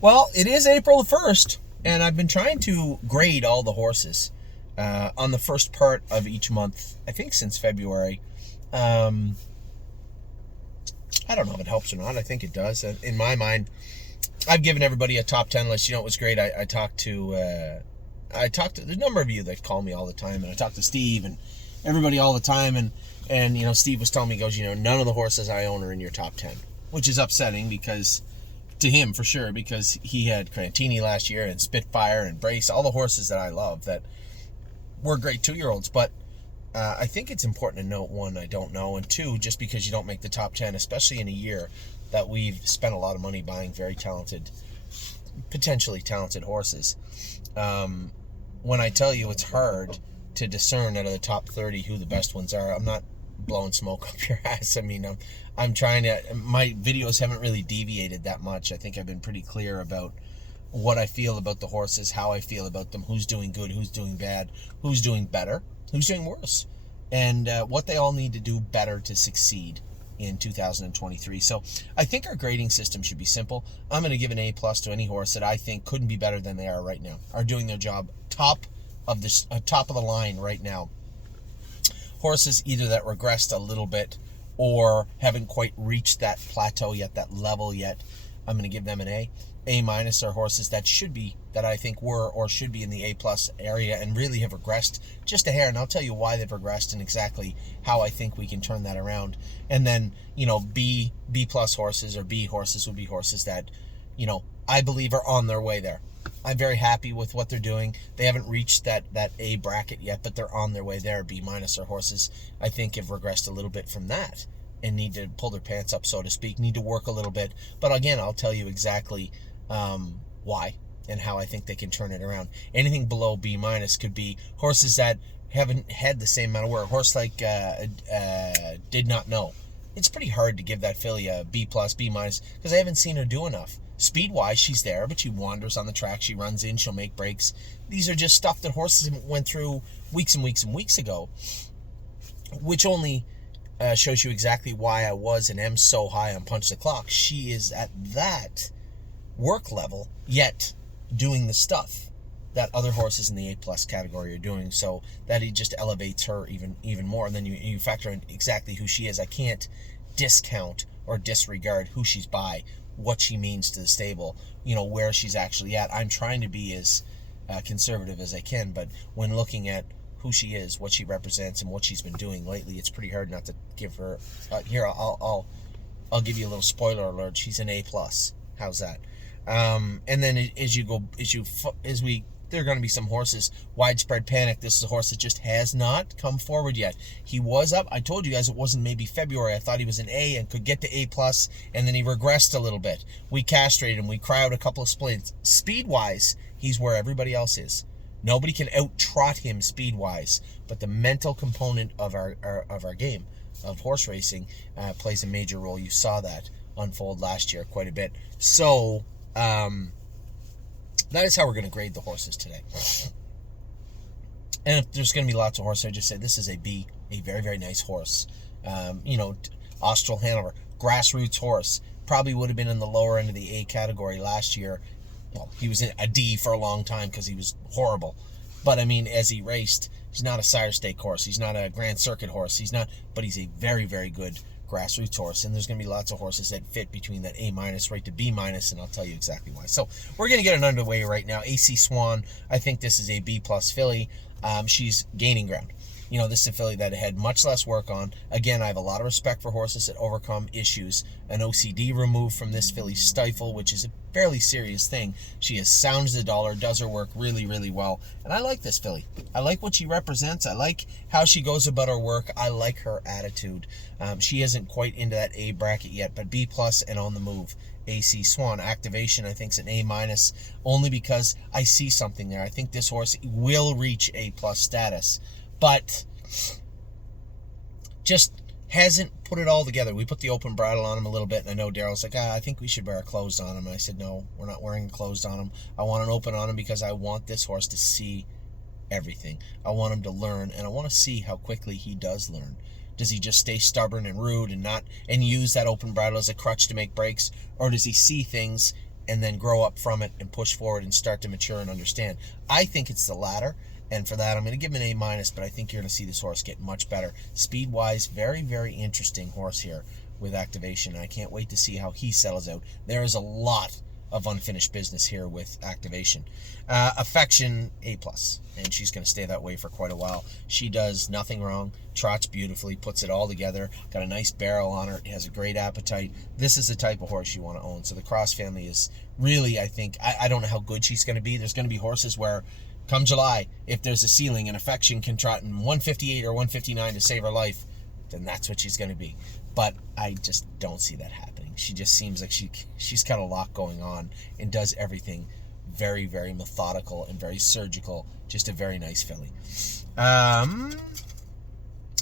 Well, it is April 1st, and I've been trying to grade all the horses on the first part of each month, I think since February. Um, I don't know if it helps or not. I think it does. In my mind, I've given everybody a top 10 list. You know, it was great. I talked to there's a number of you that call me all the time, and I talk to Steve and everybody all the time, and you know, Steve was telling me, he goes, you know, none of the horses I own are in your top 10, which is upsetting because to him for sure, because he had Crantini last year and Spitfire and Brace, all the horses that I love that were great 2-year-olds. But I think it's important to note, one, I don't know, and two, just because you don't make the top 10, especially in a year that we've spent a lot of money buying very talented, potentially talented horses. When I tell you it's hard to discern out of the top 30 who the best ones are, I'm not blowing smoke up your ass. I mean, I'm trying to, my videos haven't really deviated that much. I think I've been pretty clear about what I feel about the horses, how I feel about them, who's doing good, who's doing bad, who's doing better, who's doing worse, and what they all need to do better to succeed in 2023. So I think our grading system should be simple. I'm going to give an A+ to any horse that I think couldn't be better than they are right now, are doing their job top of the line right now. Horses either that regressed a little bit or haven't quite reached that plateau yet, that level yet, I'm going to give them an A. A- are horses that should be, that I think were or should be in the A+ area and really have regressed just a hair. And I'll tell you why they've regressed and exactly how I think we can turn that around. And then, you know, B+ horses or B horses would be horses that, you know, I believe are on their way there. I'm very happy with what they're doing. They haven't reached that A bracket yet, but they're on their way there. B- are horses I think have regressed a little bit from that and need to pull their pants up, so to speak, need to work a little bit. But again, I'll tell you exactly why and how I think they can turn it around. Anything below B- could be horses that haven't had the same amount of work. A horse like Did Not Know. It's pretty hard to give that filly a B+, B- because I haven't seen her do enough. Speed-wise, she's there, but she wanders on the track. She runs in. She'll make breaks. These are just stuff that horses went through weeks and weeks and weeks ago, which only shows you exactly why I was and am so high on Punch the Clock. She is at that work level, yet doing the stuff that other horses in the A+ category are doing, so that he just elevates her even more. And then you factor in exactly who she is. I can't discount or disregard who she's by, what she means to the stable, you know, where she's actually at. I'm trying to be as conservative as I can, but when looking at who she is, what she represents, and what she's been doing lately, it's pretty hard not to give her. Here, I'll give you a little spoiler alert. She's an A+. How's that? And then there are going to be some horses. Widespread Panic. This is a horse that just has not come forward yet. He was up. I told you guys it wasn't maybe February. I thought he was an A and could get to A+, and then he regressed a little bit. We castrated him. We crowd a couple of splints. Speed-wise, he's where everybody else is. Nobody can out-trot him speed-wise, but the mental component of our game of horse racing plays a major role. You saw that unfold last year quite a bit. So that is how we're going to grade the horses today. And if there's going to be lots of horses, I just say this is a B, a very, very nice horse. Austral Hanover, grassroots horse, probably would have been in the lower end of the A category last year. Well, he was in a D for a long time because he was horrible. But I mean, as he raced, he's not a Sire Stake horse. He's not a Grand Circuit horse. But he's a very, very good grassroots horse, and there's going to be lots of horses that fit between that A- right to B-, and I'll tell you exactly why. So we're going to get it underway right now. AC Swan, I think this is a B+ filly. She's gaining ground. You know, this is a filly that had much less work on. Again, I have a lot of respect for horses that overcome issues. An OCD removed from this filly's stifle, which is a fairly serious thing. She is sound as a dollar, does her work really, really well. And I like this filly. I like what she represents. I like how she goes about her work. I like her attitude. She isn't quite into that A bracket yet, but B+ and on the move. AC Swan activation, I think, is an A- only because I see something there. I think this horse will reach A+ status, but just hasn't put it all together. We put the open bridle on him a little bit, and I know Daryl's like, I think we should wear a closed on him. And I said, no, we're not wearing a closed on him. I want an open on him because I want this horse to see everything. I want him to learn, and I want to see how quickly he does learn. Does he just stay stubborn and rude and use that open bridle as a crutch to make breaks, or does he see things and then grow up from it and push forward and start to mature and understand. I think it's the latter. And for that, I'm going to give him an A-, but I think you're going to see this horse get much better. Speed-wise, very, very interesting horse here with Activation. I can't wait to see how he settles out. There is a lot of unfinished business here with Activation. Affection, A+, and she's going to stay that way for quite a while. She does nothing wrong, trots beautifully, puts it all together, got a nice barrel on her, has a great appetite. This is the type of horse you want to own. So the Cross family is really, I think, I don't know how good she's going to be. There's going to be horses where come July, if there's a ceiling and Affection can trot in 158 or 159 to save her life, then that's what she's going to be. But I just don't see that happening. She just seems like she's got a lot going on and does everything very, very methodical and very surgical. Just a very nice filly.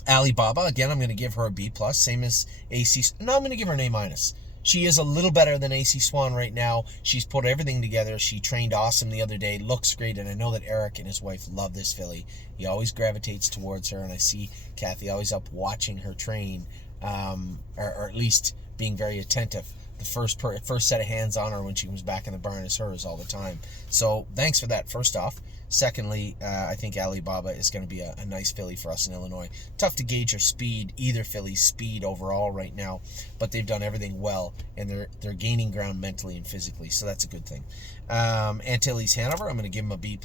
Alibaba, again, I'm going to give her a B+, same as AC. No, I'm going to give her an A-. She is a little better than AC Swan right now. She's put everything together. She trained awesome the other day. Looks great, and I know that Eric and his wife love this filly. He always gravitates towards her, and I see Kathy always up watching her train, or at least being very attentive. The first set of hands on her when she was back in the barn is hers all the time. So thanks for that, first off. Secondly, I think Alibaba is going to be a nice filly for us in Illinois. Tough to gauge her speed, either filly's speed overall right now, but they've done everything well, and they're gaining ground mentally and physically, so that's a good thing. Antilles Hanover, I'm going to give him a B+.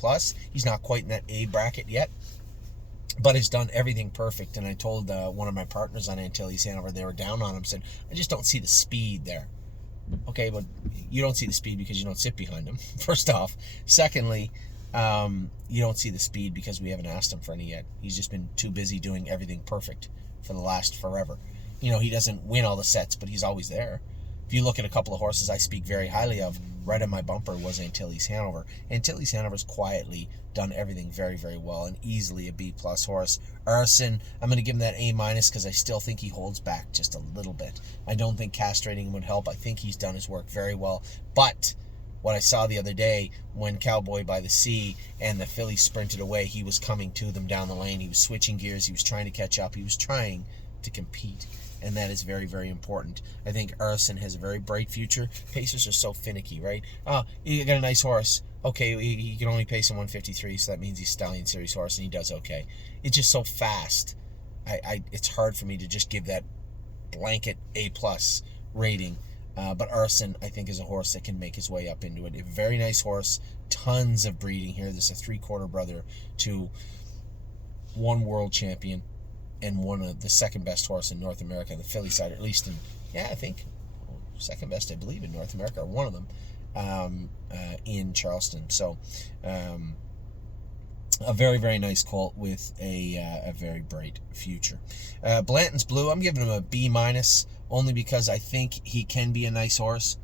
He's not quite in that A bracket yet, but has done everything perfect, and I told one of my partners on Antilles Hanover, they were down on him, said, I just don't see the speed there. Okay, but you don't see the speed because you don't sit behind him, first off. Secondly, you don't see the speed because we haven't asked him for any yet. He's just been too busy doing everything perfect for the last forever. You know, he doesn't win all the sets, but he's always there. If you look at a couple of horses I speak very highly of, right on my bumper was Antilles Hanover. Antilles Hanover's quietly done everything very, very well and easily a B+ horse. Arson, I'm going to give him that A- because I still think he holds back just a little bit. I don't think castrating him would help. I think he's done his work very well. But what I saw the other day when Cowboy by the Sea and the filly sprinted away, he was coming to them down the lane. He was switching gears. He was trying to catch up. He was trying to compete. And that is very, very important. I think Arson has a very bright future. Pacers are so finicky, right? Oh, you got a nice horse. Okay, he can only pace him 153, so that means he's Stallion Series horse, and he does okay. It's just so fast. It's hard for me to just give that blanket A+ rating. But Arson, I think, is a horse that can make his way up into it. A very nice horse. Tons of breeding here. This is a 3/4 brother to one world champion and one of the second best horse in North America, the filly side, or at least I think second best, I believe, in North America, or one of them, in Charleston. So a very, very nice colt with a very bright future. Blanton's Blue, I'm giving him a B-, only because I think he can be a nice horse.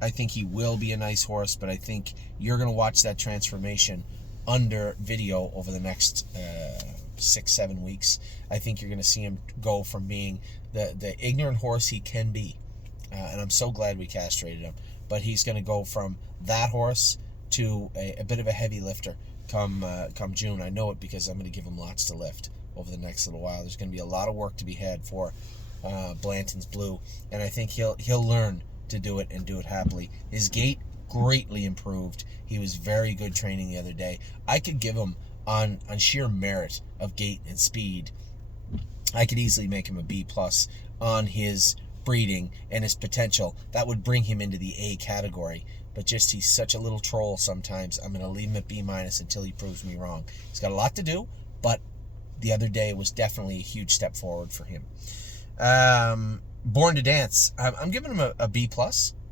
I think he will be a nice horse, but I think you're going to watch that transformation under video over the next 6-7 weeks. I think you're going to see him go from being the ignorant horse he can be, and I'm so glad we castrated him, but he's going to go from that horse to a bit of a heavy lifter come June. I know it because I'm going to give him lots to lift over the next little while. There's going to be a lot of work to be had for Blanton's Blue, and I think he'll learn to do it and do it happily. His gait greatly improved. He was very good training the other day. I could give him on sheer merit of gait and speed. I could easily make him a B+ on his breeding and his potential. That would bring him into the A category. But just he's such a little troll sometimes. I'm going to leave him at B- until he proves me wrong. He's got a lot to do, but the other day was definitely a huge step forward for him. Born to Dance, I'm giving him a B+.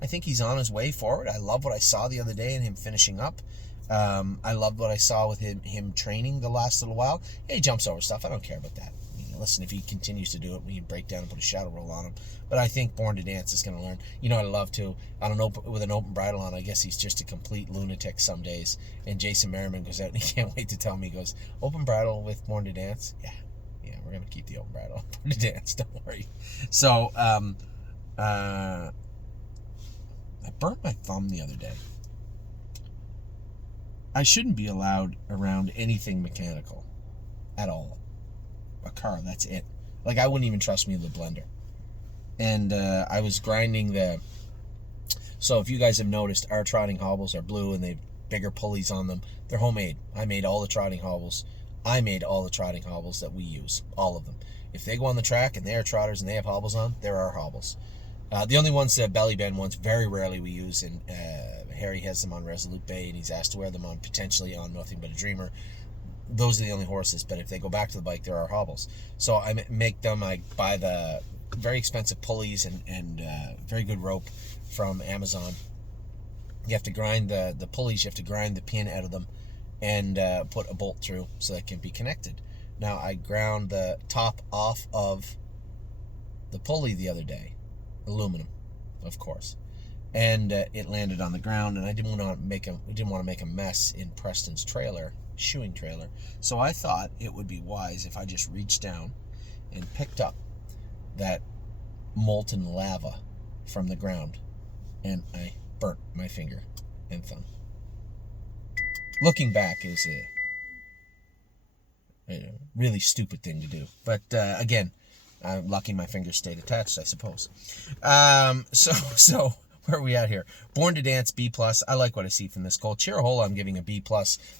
I think he's on his way forward. I love what I saw the other day in him finishing up. I love what I saw with him training the last little while. Yeah, he jumps over stuff. I don't care about that. Listen, if he continues to do it, we can break down and put a shadow roll on him. But I think Born to Dance is going to learn. You know what I love to? With an open bridle on, I guess he's just a complete lunatic some days. And Jason Merriman goes out and he can't wait to tell me, he goes, open bridle with Born to Dance? Yeah, we're going to keep the open bridle. Born to Dance, don't worry. So, I burnt my thumb the other day. I shouldn't be allowed around anything mechanical at all. A car, that's it. Like, I wouldn't even trust me with the blender. And I was grinding the So if you guys have noticed, our trotting hobbles are blue and they've bigger pulleys on them. They're homemade. I made all the trotting hobbles. I made all the trotting hobbles that we use, all of them. If they go on the track and they are trotters and they have hobbles on, they're our hobbles. The only ones that belly band ones, very rarely we use, and Harry has them on Resolute Bay, and he's asked to wear them on potentially on Nothing But a Dreamer. Those are the only horses, but if they go back to the bike, they're our hobbles. So I make them. I buy the very expensive pulleys and very good rope from Amazon. You have to grind the pulleys. You have to grind the pin out of them and put a bolt through so that it can be connected. Now, I ground the top off of the pulley the other day. Aluminum, of course. And it landed on the ground, and I didn't want to make a mess in Preston's trailer, shoeing trailer. So I thought it would be wise if I just reached down and picked up that molten lava from the ground, and I burnt my finger and thumb. Looking back is a really stupid thing to do, but again, I'm lucky my fingers stayed attached, I suppose. So where are we at here? Born to Dance, B+. I like what I see from this colt. Chirahola, I'm giving a B+.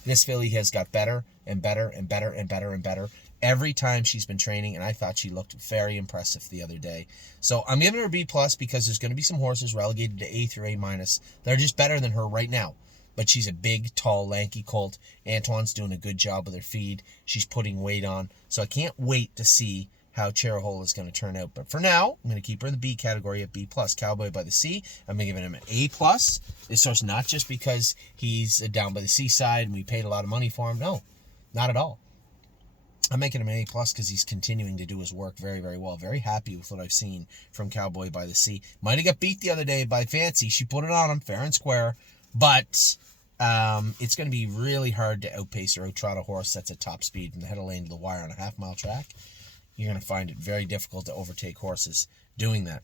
This filly has got better and better and better and better and better every time she's been training, and I thought she looked very impressive the other day. So I'm giving her a B+ because there's going to be some horses relegated to A through A- that are just better than her right now. But she's a big, tall, lanky colt. Antoine's doing a good job with her feed. She's putting weight on. So I can't wait to see how Chirahola is going to turn out. But for now, I'm going to keep her in the B category at B+. Cowboy by the Sea, I'm going to give him an A+. This is not just because he's down by the seaside and we paid a lot of money for him. No, not at all. I'm making him an A+ because he's continuing to do his work very, very well. Very happy with what I've seen from Cowboy by the Sea. Might have got beat the other day by Fancy. She put it on him fair and square. But it's going to be really hard to outpace or out-trot a horse that's at top speed from the head of lane to the wire on a half-mile track. You're going to find it very difficult to overtake horses doing that.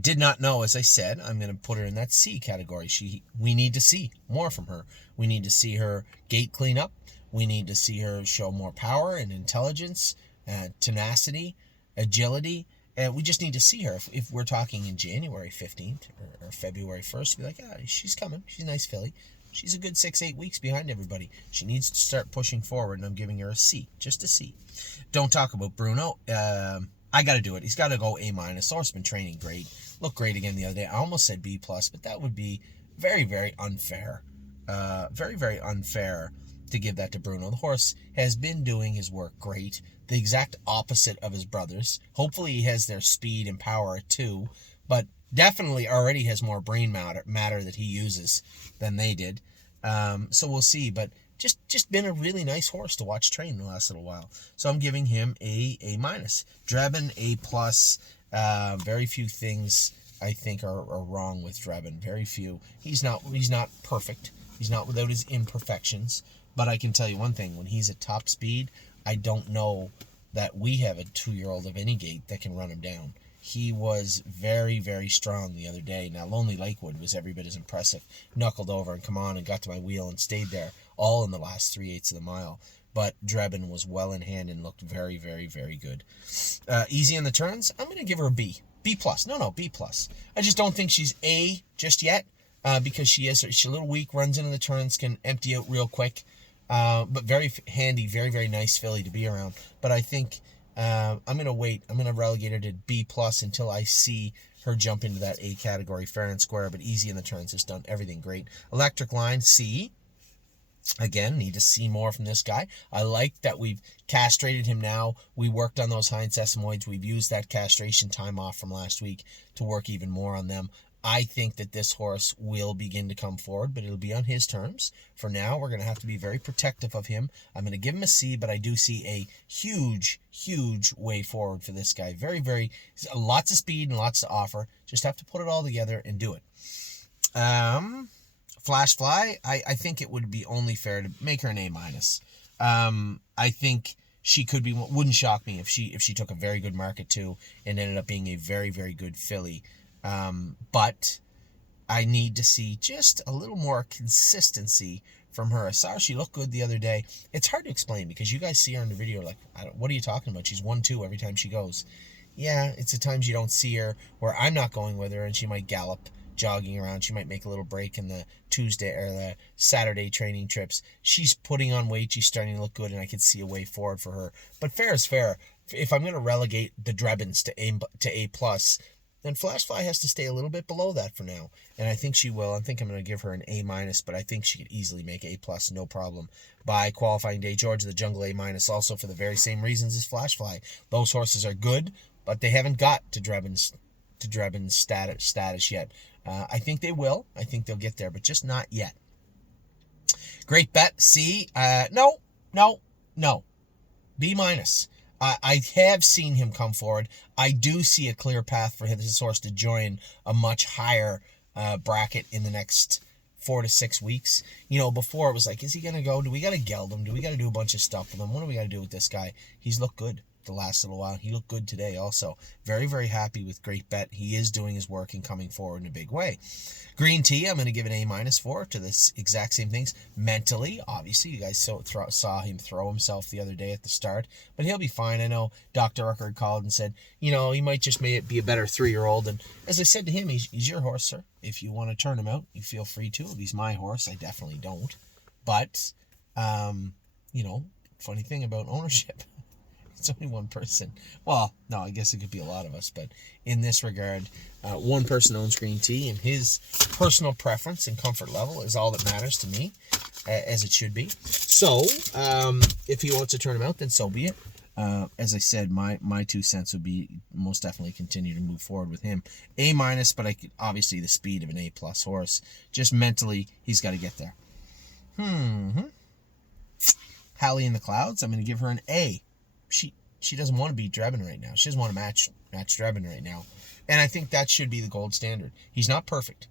Did not know, as I said, I'm going to put her in that C category. We need to see more from her. We need to see her gate clean up. We need to see her show more power and intelligence, tenacity, agility. And we just need to see her. If we're talking in January 15th or February 1st, be like, she's coming. She's a nice filly. She's a good 6-8 weeks behind everybody. She needs to start pushing forward, and I'm giving her a C, just a C. Don't talk about Bruno. I got to do it. He's got to go A-. Horse been training great. Looked great again the other day. I almost said B+, but that would be very, very unfair. Very, very unfair to give that to Bruno. The horse has been doing his work great. The exact opposite of his brothers. Hopefully he has their speed and power too, but definitely already has more brain matter that he uses than they did. So we'll see, but just been a really nice horse to watch train the last little while. So I'm giving him A-. Drebin, A+. Very few things I think are wrong with Drebin. Very few. He's not perfect. He's not without his imperfections. But I can tell you one thing, when he's at top speed, I don't know that we have a 2-year-old of any gait that can run him down. He was very, very strong the other day. Now, Lonely Lakewood was every bit as impressive. Knuckled over and come on and got to my wheel and stayed there all in the last 3/8 of the mile. But Drebin was well in hand and looked very, very, very good. Easy on the turns, I'm going to give her a B. B+. No, B+. I just don't think she's A just yet because she's a little weak, runs into the turns, can empty out real quick. But very handy, very, very nice filly to be around. But I think I'm going to wait. I'm going to relegate her to B+ until I see her jump into that A category fair and square. But Easy in the turns has done everything great. Electric Line, C. Again, need to see more from this guy. I like that we've castrated him now. We worked on those hind sesamoids. We've used that castration time off from last week to work even more on them. I think that this horse will begin to come forward, but it'll be on his terms. For now, we're going to have to be very protective of him. I'm going to give him a C, but I do see a huge, huge way forward for this guy. Very, very, lots of speed and lots to offer. Just have to put it all together and do it. Flash Fly, I think it would be only fair to make her an A-. I think she could be, wouldn't shock me if she took a very good market too and ended up being a very, very good filly. But I need to see just a little more consistency from her. I saw she looked good the other day. It's hard to explain because you guys see her in the video like, what are you talking about? She's 1-2 every time she goes. Yeah, it's the times you don't see her where I'm not going with her, and she might gallop jogging around. She might make a little break in the Tuesday or the Saturday training trips. She's putting on weight. She's starting to look good, and I can see a way forward for her. But fair is fair. If I'm going to relegate the Drebins to A plus, then Flashfly has to stay a little bit below that for now, and I think she will. I think I'm going to give her an A minus, but I think she could easily make A plus, no problem. By qualifying day, George of the Jungle A minus, also for the very same reasons as Flashfly. Those horses are good, but they haven't got to Drebin's status yet. I think they will. I think they'll get there, but just not yet. Great Bet C. No. B minus. I have seen him come forward. I do see a clear path for his horse to join a much higher bracket in the next 4 to 6 weeks. Before it was like, is he going to go? Do we got to geld him? Do we got to do a bunch of stuff with him? What do we got to do with this guy? He's looked good the last little while. He looked good today also. Very, very happy with Great Bet. He is doing his work and coming forward in a big way. Green Tea, I'm going to give an A minus for to this exact same things. Mentally, obviously, you guys saw him throw himself the other day at the start, but he'll be fine. I know Dr. Ruckert called and said, he might just be a better 3-year-old. And as I said to him, he's your horse, sir. If you want to turn him out, you feel free to. If he's my horse, I definitely don't. But, funny thing about ownership. It's only one person. Well, no, I guess it could be a lot of us, but in this regard, one person owns Green Tea, and his personal preference and comfort level is all that matters to me, as it should be. So, if he wants to turn him out, then so be it. As I said, my 2 cents would be most definitely continue to move forward with him. A minus, but obviously the speed of an A plus horse. Just mentally, he's got to get there. Hallie in the Clouds, I'm going to give her an A. She doesn't want to beat Drebin right now. She doesn't want to match Drebin right now. And I think that should be the gold standard. He's not perfect.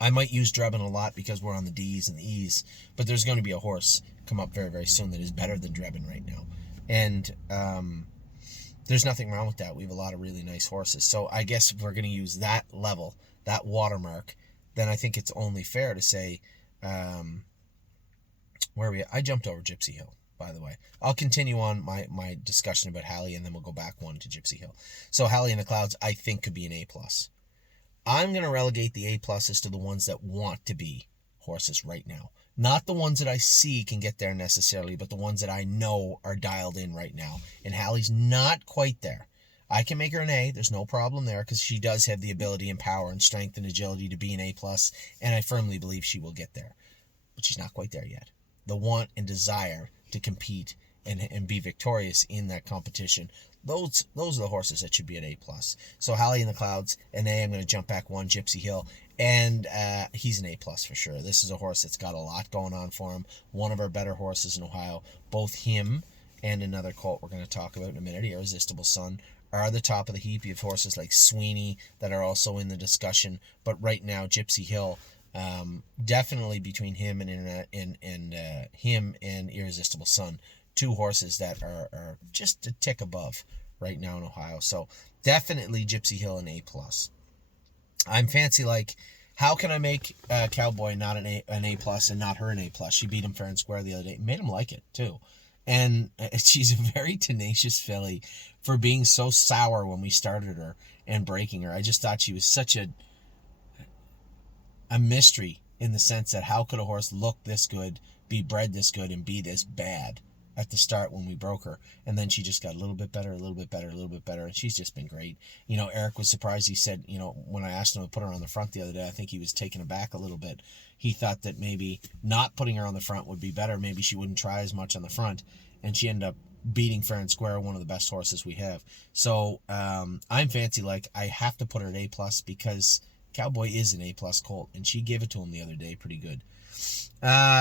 I might use Drebin a lot because we're on the D's and the E's, but there's going to be a horse come up very, very soon that is better than Drebin right now. And there's nothing wrong with that. We have a lot of really nice horses. So I guess if we're going to use that level, that watermark, then I think it's only fair to say, where are we at? I jumped over Gypsy Hill, by the way. I'll continue on my discussion about Hallie, and then we'll go back one to Gypsy Hill. So Hallie in the Clouds, I think, could be an A+. I'm going to relegate the A+ to the ones that want to be horses right now. Not the ones that I see can get there necessarily, but the ones that I know are dialed in right now. And Hallie's not quite there. I can make her an A. There's no problem there because she does have the ability and power and strength and agility to be an A+, and I firmly believe she will get there. But she's not quite there yet. The want and desire to compete and be victorious in that competition, those are the horses that should be at A+. So Hallie in the Clouds, an A. I'm going to jump back one, Gypsy Hill, and he's an A+ for sure. This is a horse that's got a lot going on for him. One of our better horses in Ohio. Both him and another colt we're going to talk about in a minute, Irresistible Sun, are the top of the heap. You have horses like Sweeney that are also in the discussion, but right now Gypsy Hill, definitely between him and Irresistible Sun, 2 horses that are just a tick above right now in Ohio. So definitely Gypsy Hill an A+. I'm fancy like, how can I make Cowboy not an A+ and not her an A+? She beat him fair and square the other day. Made him like it too. And she's a very tenacious filly for being so sour when we started her and breaking her. I just thought she was such a mystery in the sense that how could a horse look this good, be bred this good, and be this bad at the start when we broke her? And then she just got a little bit better, and she's just been great. Eric was surprised. He said, when I asked him to put her on the front the other day, I think he was taken aback a little bit. He thought that maybe not putting her on the front would be better. Maybe she wouldn't try as much on the front, and she ended up beating fair and square, one of the best horses we have. So I'm fancy like I have to put her at A+ because Cowboy is an A+ colt, and she gave it to him the other day pretty good.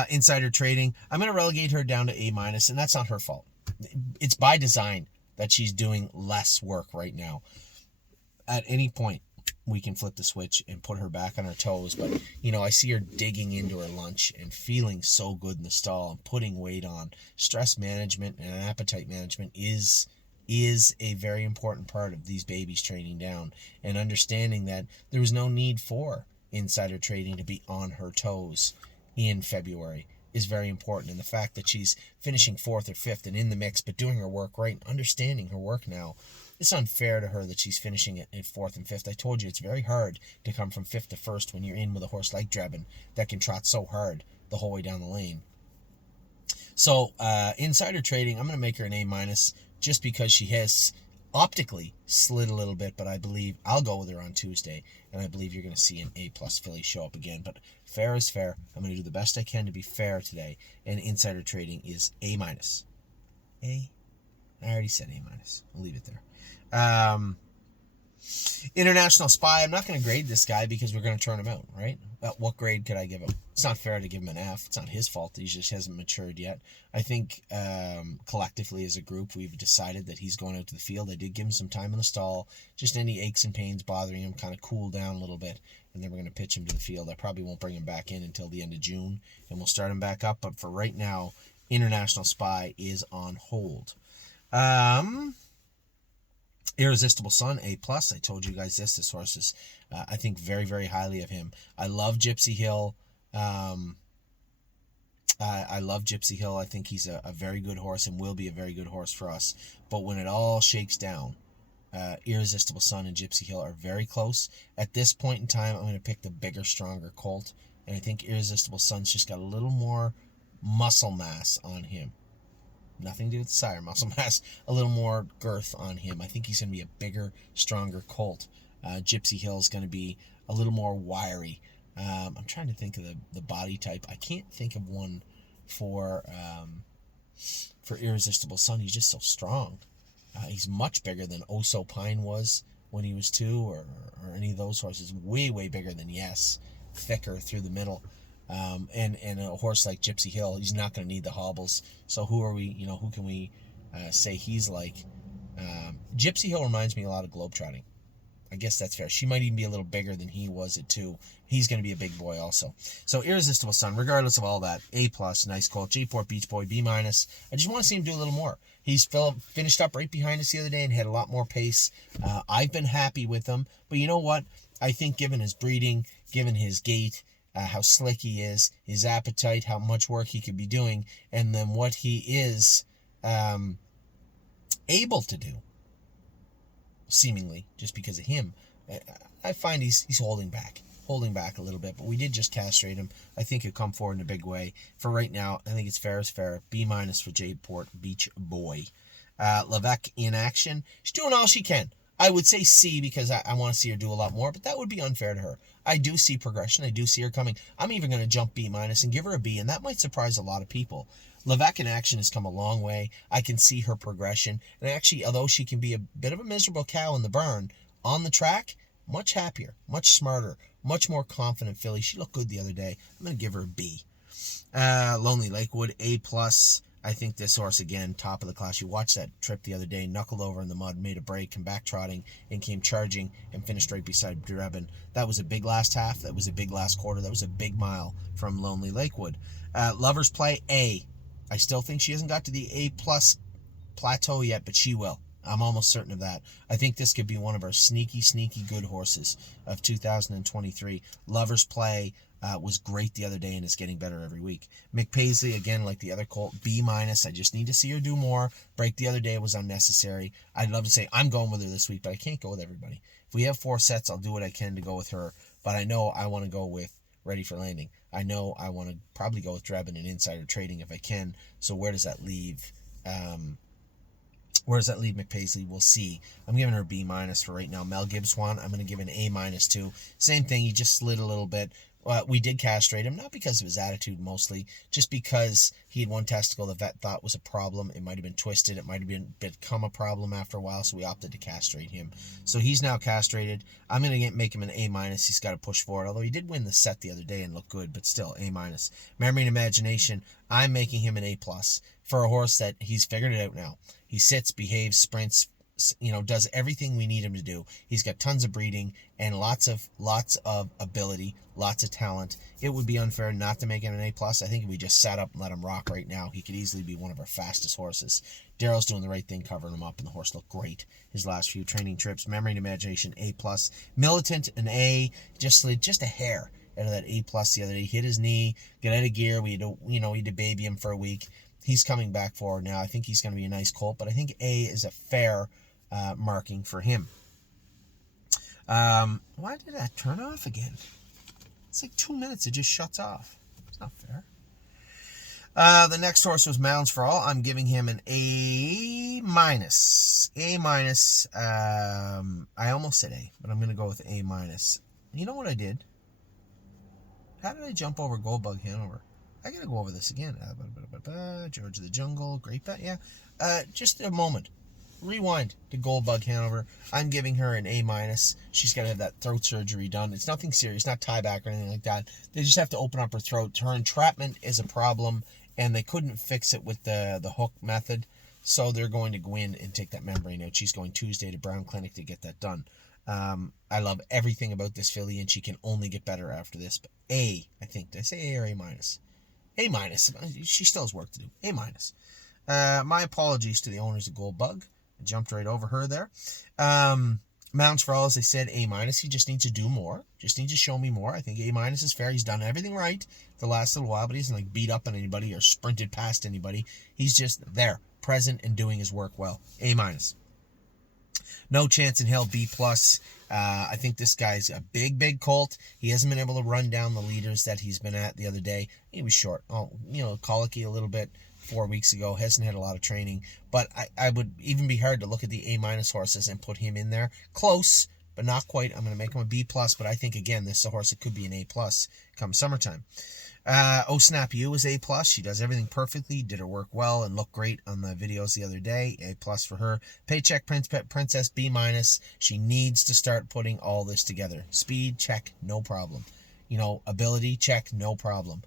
Insider trading, I'm going to relegate her down to A-, and that's not her fault. It's by design that she's doing less work right now. At any point, we can flip the switch and put her back on her toes, but, I see her digging into her lunch and feeling so good in the stall and putting weight on. Stress management and appetite management is a very important part of these babies training down, and understanding that there was no need for insider trading to be on her toes in February is very important. And the fact that she's finishing 4th or 5th and in the mix, but doing her work right, understanding her work now, It's unfair to her that she's finishing it at 4th and 5th. I told you it's very hard to come from 5th to 1st when you're in with a horse like Drebin that can trot so hard the whole way down the lane. So insider trading, I'm going to make her an A- just because she has optically slid a little bit, but I believe I'll go with her on Tuesday, and I believe you're going to see an A+ filly show up again. But fair is fair. I'm going to do the best I can to be fair today, and insider trading is A-. I already said A-. I'll leave it there. International Spy, I'm not going to grade this guy because we're going to turn him out, right? But what grade could I give him? It's not fair to give him an F. It's not his fault. He just hasn't matured yet. I think collectively as a group, we've decided that he's going out to the field. I did give him some time in the stall. Just any aches and pains bothering him, kind of cool down a little bit, and then we're going to pitch him to the field. I probably won't bring him back in until the end of June, and we'll start him back up. But for right now, International Spy is on hold. Irresistible Sun, A+. I told you guys this horse is, I think, very, very highly of him. I love Gypsy Hill. I love Gypsy Hill. I think he's a very good horse and will be a very good horse for us. But when it all shakes down, Irresistible Sun and Gypsy Hill are very close. At this point in time, I'm going to pick the bigger, stronger colt. And I think Irresistible Sun's just got a little more muscle mass on him. Nothing to do with the sire muscle mass, a little more girth on him. I think he's going to be a bigger, stronger colt. Gypsy Hill is going to be a little more wiry. I'm trying to think of the body type. I can't think of one for Irresistible Sun. He's just so strong. He's much bigger than Oso Pine was when he was 2, or any of those horses. Way, way bigger than Yes. Thicker through the middle. And a horse like Gypsy Hill, he's not going to need the hobbles. So who can we say he's like? Gypsy Hill reminds me a lot of Globetrotting. I guess that's fair. She might even be a little bigger than he was at 2. He's going to be a big boy also. So Irresistible Sun, regardless of all that, A+, nice colt. J-Port Beach Boy, B-. I just want to see him do a little more. He's finished up right behind us the other day and had a lot more pace. I've been happy with him. But you know what? I think given his breeding, given his gait, how slick he is, his appetite, how much work he could be doing, and then what he is able to do, seemingly, just because of him, I find he's holding back a little bit. But we did just castrate him. I think he'll come forward in a big way. For right now, I think it's fair as fair. B- for J-Port Beach Boy. Levesque in action. She's doing all she can. I would say C because I want to see her do a lot more, but that would be unfair to her. I do see progression. I do see her coming. I'm even going to jump B- and give her a B, and that might surprise a lot of people. Levesque in action has come a long way. I can see her progression. And actually, although she can be a bit of a miserable cow in the burn, on the track, much happier, much smarter, much more confident filly. She looked good the other day. I'm going to give her a B. Lonely Lakewood, A+. I think this horse, again, top of the class. You watched that trip the other day, knuckled over in the mud, made a break, came back trotting, and came charging, and finished right beside Drebin. That was a big last half. That was a big last quarter. That was a big mile from Lonely Lakewood. Lover's Play, A. I still think she hasn't got to the A+ plateau yet, but she will. I'm almost certain of that. I think this could be one of our sneaky, sneaky good horses of 2023. Lover's Play was great the other day and is getting better every week. McPaisley, again, like the other colt, B-. I just need to see her do more. Break the other day was unnecessary. I'd love to say I'm going with her this week, but I can't go with everybody. If we have 4 sets, I'll do what I can to go with her. But I know I want to go with Ready for Landing. I know I want to probably go with Drebin and Insider Trading if I can. So where does that leave? Where does that leave McPaisley? We'll see. I'm giving her a B- for right now. Mel Gibbswan, I'm going to give an A- too. Same thing. He just slid a little bit. We did castrate him, not because of his attitude mostly, just because he had one testicle the vet thought was a problem. It might have been twisted. It might have become a problem after a while, so we opted to castrate him. So he's now castrated. I'm going to make him an A-. He's got to push forward, although he did win the set the other day and look good, but still A-. Memory and Imagination, I'm making him an A+ for a horse that he's figured it out now. He sits, behaves, sprints, does everything we need him to do. He's got tons of breeding and lots of ability, lots of talent. It would be unfair not to make him an A+. I think if we just sat up and let him rock right now, he could easily be one of our fastest horses. Daryl's doing the right thing, covering him up, and the horse looked great his last few training trips. Memory and Imagination, A+. Militant, an A, just a hair out of that A+ the other day. He hit his knee, got out of gear. We had to baby him for a week. He's coming back forward now. I think he's going to be a nice colt, but I think A is a fair marking for him. Why did that turn off again? It's like 2 minutes, it just shuts off. It's not fair. The next horse was Mounds for All. I'm giving him an A minus. A minus. I almost said A, but I'm going to go with A minus. You know what I did? How did I jump over Goldbug Hanover? I got to go over this again. George of the Jungle, Great Bet, yeah. Just a moment. Rewind to Goldbug Hanover. I'm giving her an A minus. She's got to have that throat surgery done. It's nothing serious, not tie back or anything like that. They just have to open up her throat. Her entrapment is a problem, and they couldn't fix it with the hook method, so they're going to go in and take that membrane out. She's going Tuesday to Brown Clinic to get that done. I love everything about this filly, and she can only get better after this. But A, I think. Did I say A or A minus? A minus. She still has work to do. A minus. My apologies to the owners of Goldbug. I jumped right over her there. Mounds for All, as I said, A minus. He just needs to do more. Just needs to show me more. I think A minus is fair. He's done everything right the last little while, but he hasn't beat up on anybody or sprinted past anybody. He's just there, present, and doing his work well. A minus. No Chance in Hell, B plus. I think this guy's a big colt. He hasn't been able to run down the leaders that he's been at the other day. He was short. Colicky a little bit 4 weeks ago. Hasn't had a lot of training. But I would even be hard to look at the A minus horses and put him in there. Close, but not quite. I'm going to make him a B plus. But I think, again, this is a horse that could be an A plus come summertime. Oh Snap You is A plus. She does everything perfectly, did her work well, and looked great on the videos the other day. A plus for her. Paycheck Princess, B minus. She needs to start putting all this together. Speed, check, no problem. Ability, check, no problem.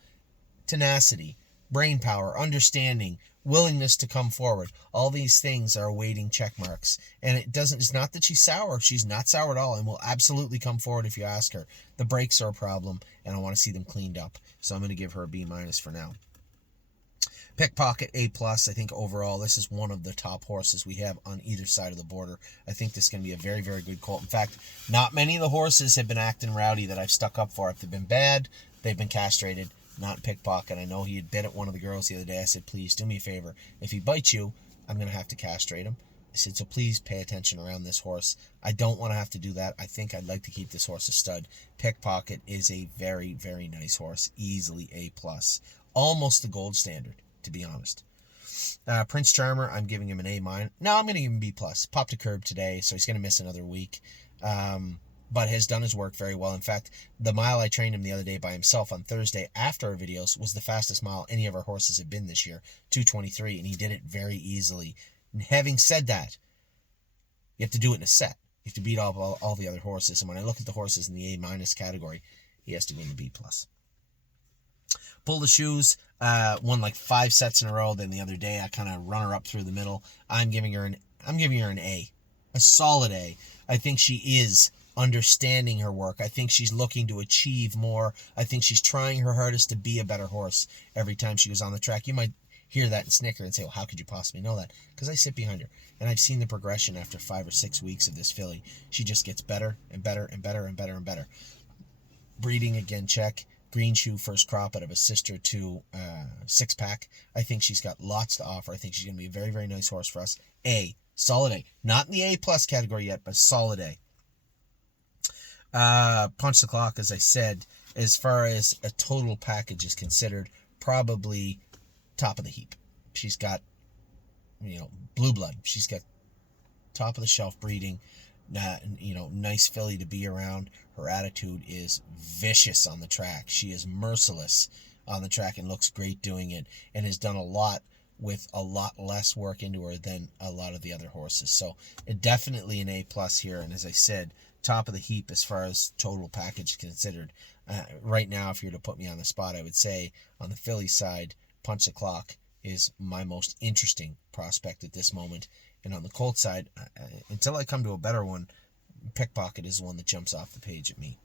Tenacity, brain power, understanding, willingness to come forward. All these things are awaiting check marks. And it's not that she's sour. She's not sour at all and will absolutely come forward if you ask her. The brakes are a problem, and I want to see them cleaned up. So I'm going to give her a B minus for now. Pickpocket, A plus. I think overall this is one of the top horses we have on either side of the border. I think this is going to be a very, very good colt. In fact, not many of the horses have been acting rowdy that I've stuck up for. If they've been bad, they've been castrated. Not Pickpocket. I know he had bit at one of the girls the other day. I said, please do me a favor. If he bites you, I'm going to have to castrate him. I said, so please pay attention around this horse. I don't want to have to do that. I think I'd like to keep this horse a stud. Pickpocket is a very, very nice horse. Easily A plus. Almost the gold standard, to be honest. Prince Charmer, I'm giving him an A minus. No, I'm going to give him B plus. Popped a curb today, so he's going to miss another week. But has done his work very well. In fact, the mile I trained him the other day by himself on Thursday after our videos was the fastest mile any of our horses have been this year, 2:23, and he did it very easily. And having said that, you have to do it in a set. You have to beat all the other horses. And when I look at the horses in the A minus category, he has to be in the B plus. Pull the Shoes, won like 5 sets in a row. Then the other day, I kind of run her up through the middle. I'm giving her an A, a solid A. I think she is understanding her work. I think she's looking to achieve more. I think she's trying her hardest to be a better horse every time she goes on the track. You might hear that and snicker and say, well, how could you possibly know that? Because I sit behind her, and I've seen the progression after 5 or 6 weeks of this filly. She just gets better and better and better and better and better. Breeding, again, check. Green Shoe, first crop out of a sister to 6-pack. I think she's got lots to offer. I think she's going to be a very, very nice horse for us. A, solid A. Not in the A plus category yet, but solid A. Punch the Clock, as I said, as far as a total package is considered, probably top of the heap. She's got, blue blood. She's got top of the shelf breeding, nice filly to be around. Her attitude is vicious on the track. She is merciless on the track and looks great doing it, and has done a lot with a lot less work into her than a lot of the other horses. So definitely an A plus here. And as I said, top of the heap as far as total package considered. Right now, if you were to put me on the spot, I would say on the filly side, Punch the Clock is my most interesting prospect at this moment. And on the colt side, until I come to a better one, Pickpocket is the one that jumps off the page at me.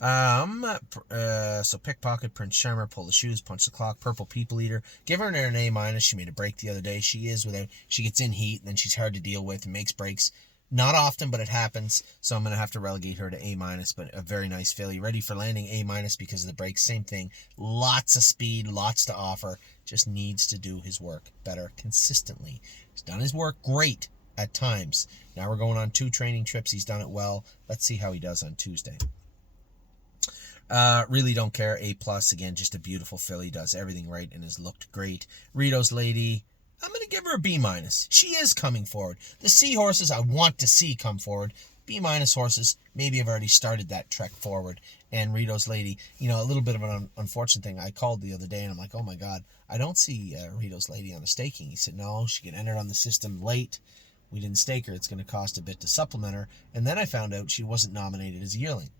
So Pickpocket, Prince Charmer, Pull the Shoes, Punch the Clock, Purple People Eater. Give her an A minus. She made a break the other day. She gets in heat, and then she's hard to deal with and makes breaks. Not often, but it happens. So I'm going to have to relegate her to A minus, but a very nice filly. Ready for landing, A minus because of the brakes. Same thing. Lots of speed, lots to offer. Just needs to do his work better consistently. He's done his work great at times. Now we're going on 2 training trips. He's done it well. Let's see how he does on Tuesday. Really don't care. A+, again, just a beautiful filly. Does everything right and has looked great. Rito's Lady, I'm going to give her a B-. She is coming forward. The C horses I want to see come forward. B- horses maybe have already started that trek forward. And Rito's Lady, a little bit of an unfortunate thing. I called the other day and I'm like, oh my God, I don't see Rito's Lady on the staking. He said, no, she get entered on the system late. We didn't stake her. It's going to cost a bit to supplement her. And then I found out she wasn't nominated as a yearling.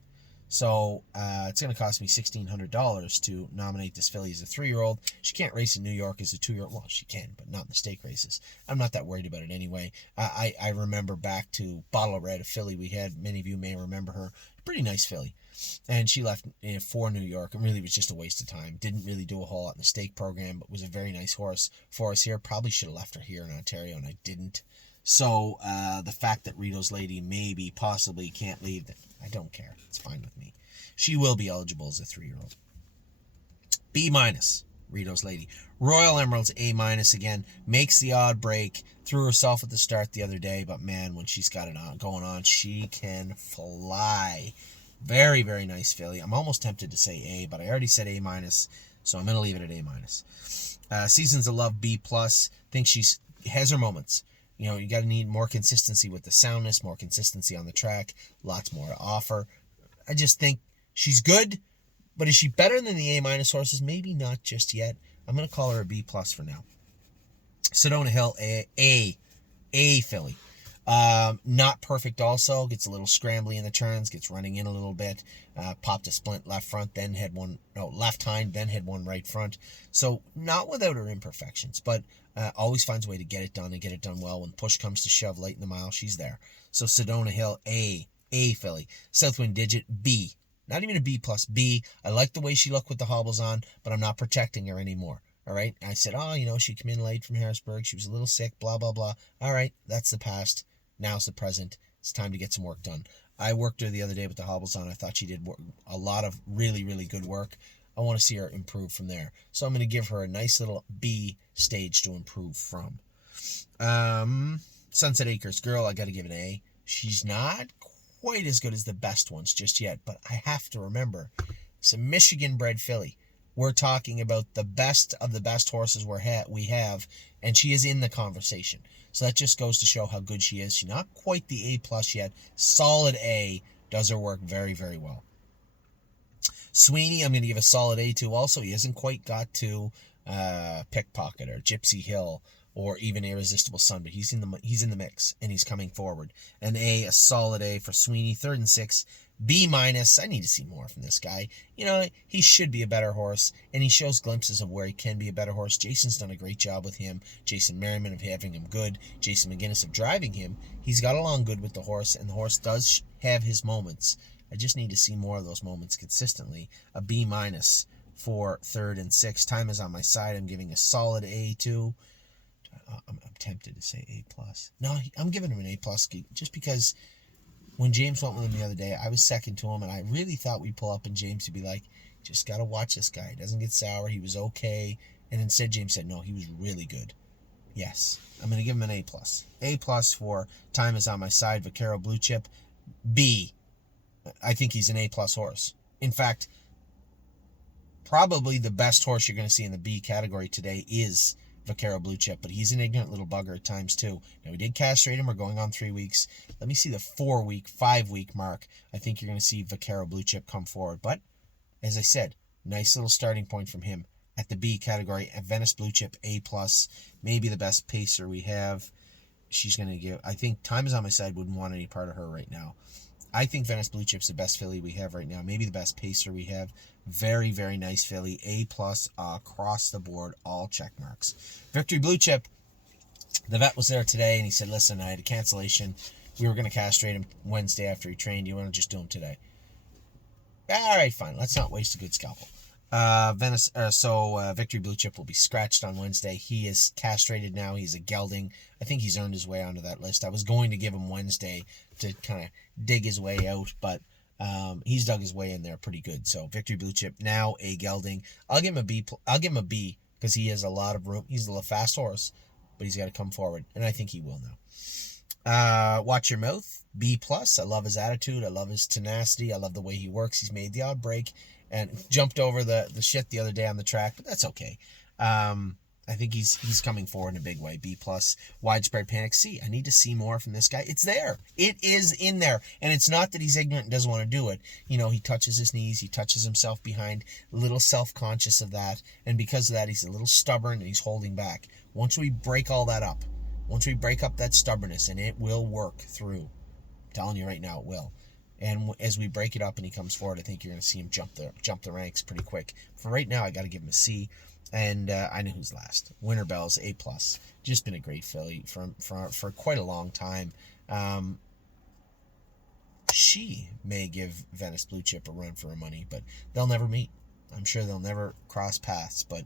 So it's going to cost me $1,600 to nominate this filly as a 3-year-old. She can't race in New York as a 2-year-old. Well, she can, but not in the stake races. I'm not that worried about it anyway. I remember back to Bottle Red, a filly we had. Many of you may remember her. Pretty nice filly. And she left for New York. It really was just a waste of time. Didn't really do a whole lot in the stake program, but was a very nice horse for us here. Probably should have left her here in Ontario, and I didn't. So the fact that Rito's Lady maybe, possibly can't leave, I don't care. It's fine with me. She will be eligible as a 3-year-old. B-, Rito's Lady. Royal Emeralds, A- again. Makes the odd break. Threw herself at the start the other day, but man, when she's got it going on, she can fly. Very, very nice filly. I'm almost tempted to say A, but I already said A-, so I'm going to leave it at A-. Seasons of Love, B+. Think she has her moments. You got to need more consistency with the soundness, more consistency on the track, lots more to offer. I just think she's good, but is she better than the A- horses? Maybe not just yet. I'm going to call her a B+ for now. Sedona Hill, A filly. Not perfect also. Gets a little scrambly in the turns, gets running in a little bit. Popped a splint left front, then had one, left hind, then had one right front. So not without her imperfections, but always finds a way to get it done and get it done well. When push comes to shove late in the mile, she's there. So Sedona Hill, A filly. Southwind Digit, B. Not even a B+, B. I like the way she looked with the hobbles on, but I'm not protecting her anymore. All right. I said, she came in late from Harrisburg. She was a little sick, blah, blah, blah. All right. That's the past. Now's the present. It's time to get some work done. I worked her the other day with the hobbles on. I thought she did a lot of really, really good work. I want to see her improve from there. So I'm going to give her a nice little B stage to improve from. Sunset Acres Girl, I got to give an A. She's not quite as good as the best ones just yet, but I have to remember, it's a Michigan-bred filly. We're talking about the best of the best horses we have, and she is in the conversation. So that just goes to show how good she is. She's not quite the A+ yet. Solid A. Does her work very, very well. Sweeney, I'm going to give a solid A to also. He hasn't quite got to Pickpocket or Gypsy Hill or even Irresistible Sun, but he's in the mix, and he's coming forward. An A, a solid A for Sweeney. 3rd and 6th. B-. I need to see more from this guy. He should be a better horse, and he shows glimpses of where he can be a better horse. Jason's done a great job with him. Jason Merriman of having him good. Jason McGinnis of driving him. He's got along good with the horse, and the horse does have his moments. I just need to see more of those moments consistently. A B- for 3rd and 6th. Time is on my side. I'm giving a solid A to. I'm tempted to say A+. No, I'm giving him an A+, just because when James went with him the other day, I was second to him, and I really thought we'd pull up and James would be like, just got to watch this guy. He doesn't get sour. He was okay. And instead, James said, no, he was really good. Yes, I'm going to give him an A+. A+ for Time is on my side. Vaquero Blue Chip. B. I think he's an A+ horse. In fact, probably the best horse you're going to see in the B category today is Vaquero Blue Chip, but he's an ignorant little bugger at times too. Now, we did castrate him. We're going on 3 weeks. Let me see the 4-week, 5-week mark. I think you're going to see Vaquero Blue Chip come forward. But, as I said, nice little starting point from him at the B category. At Venice Blue Chip, A+, maybe the best pacer we have. She's going to give, I think Time is on my side wouldn't want any part of her right now. I think Venice Blue Chip's the best filly we have right now. Maybe the best pacer we have. Very, very nice filly. A+ across the board. All check marks. Victory Blue Chip. The vet was there today, and he said, listen, I had a cancellation. We were going to castrate him Wednesday after he trained. You want to just do him today? All right, fine. Let's not waste a good scalpel. Victory Blue Chip will be scratched on Wednesday. He is castrated now. He's a gelding. I think he's earned his way onto that list. I was going to give him Wednesday to kind of dig his way out, but he's dug his way in there pretty good. So Victory Blue Chip now a gelding. I'll give him a B. I'll give him a B because he has a lot of room. He's a fast horse, but he's got to come forward, and I think he will now. Watch Your Mouth, B plus. I love his attitude. I love his tenacity. I love the way he works. He's made the odd break and jumped over the shit the other day on the track, but that's okay. I think he's coming forward in a big way. B plus. Widespread Panic, C. I need to see more from this guy. It's there. It is in there. And it's not that he's ignorant and doesn't want to do it. You know, he touches his knees, he touches himself behind, a little self-conscious of that. And because of that, he's a little stubborn and he's holding back. Once we break all that up, once we break up that stubbornness, and it will work through. I'm telling you right now, it will. And as we break it up and he comes forward, I think you're going to see him jump the ranks pretty quick. For right now, I got to give him a C. And I know who's last. Winter Bells, A plus. Just been a great filly for quite a long time. She may give Venice Blue Chip a run for her money, but they'll never meet. I'm sure they'll never cross paths, but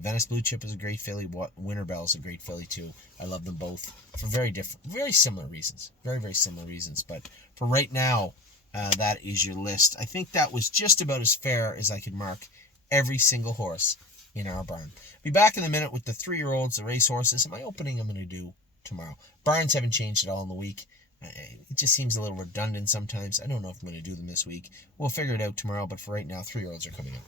Venice Blue Chip is a great filly. Winter Bell is a great filly too. I love them both for very similar reasons. Very, very similar reasons. But for right now, that is your list. I think that was just about as fair as I could mark every single horse in our barn. Be back in a minute with the 3-year-olds, the race horses, and my opening I'm going to do tomorrow. Barns haven't changed at all in the week. It just seems a little redundant sometimes. I don't know if I'm going to do them this week. We'll figure it out tomorrow, but for right now, 3-year-olds are coming up.